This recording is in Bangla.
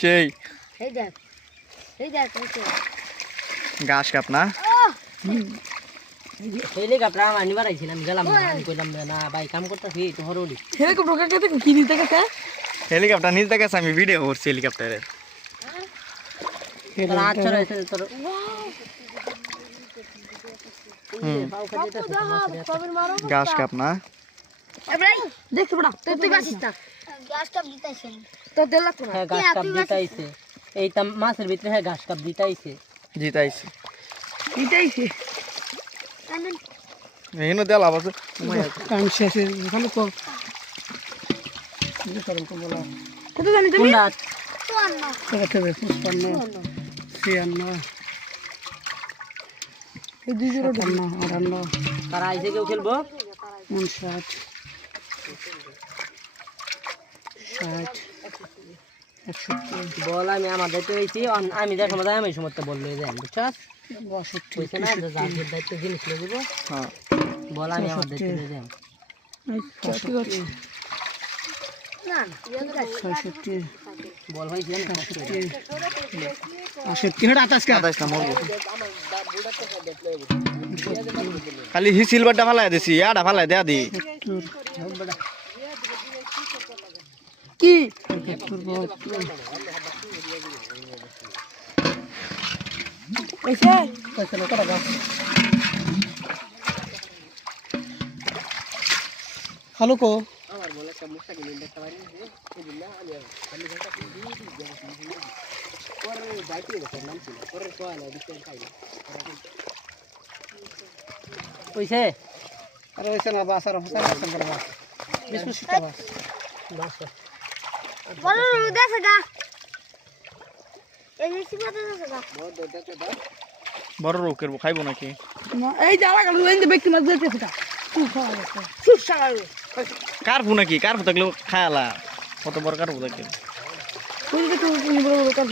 সেই ঘাস কাপ না হেলিকপ্টার আমার নিবার আইছিলাম গেলাম না আমি কইলাম না ভাই কাম করতেছি তো হরলি হেলিকপ্টার কি দিতে গেছে হেলিকপ্টার নিজ দেখেছে আমি ভিডিও করছি হেলিকপ্টারের তোর আচ্ছা রয়েছে তোর ঘাস কাপ না দেখছ বড়া তুই বাসিস না ঘাস কাপ দিতাইছেন তো দেলা তো হ্যাঁ ঘাস কাপ দিতাইছে এইটা মাছের ভিতরে হ্যাঁ ঘাস কাপ দিতাইছে জিতাইছে দিতাইছে এনে দেলা বাসু কাম শেষে ভালো তো কত জানি তুমি কোনটা কত হবে 55 56 এই দুই জোড়া 58 তারা আইছে কেউ খেলবো 59 60 বল আমি আমার দায়িত্ব হয়েছি আমি দেখো না আমি সময় বললে যাই বুঝছস 62 না যার দায়িত্ব জিনিস লয়ে দিব হ্যাঁ বল আমি আমার দায়িত্ব লয়ে যাই ঠিক আছে বল ভাই কেন 60 হেড আতাসকে আদাইস না মরবো খালি হি সিলভারটা ফালাই দিছি আডা ফালাই দেয়া দি কি পয়সা না টাকা হ্যালো কো আমার বলে একটা মুস্তা কিনে দেখতে পারি এদিন আমি খালি ঘন্টা পরে বাইকে দেখতে নাম ছিল পরে কয় না দিতে খাই না কইছে আরে ওইসে না বাস আর হোসেন হাসান করবা বিস্কুট শিখতে বাস বাস বলো দেশে গা এই সিমাতে দেশে গা বহুত দইটাতে দাও বড় রোকের খাইবো নাকি এই জায়গা গেল এই যে ব্যক্তি মাছ দিতে সেটা তুই খাওয়া গেছে সুসাগালো কার ফু নাকি কার ফু থাকলে খায়ালা কত বড় কার ফু থাকে তুই তো বড় বড়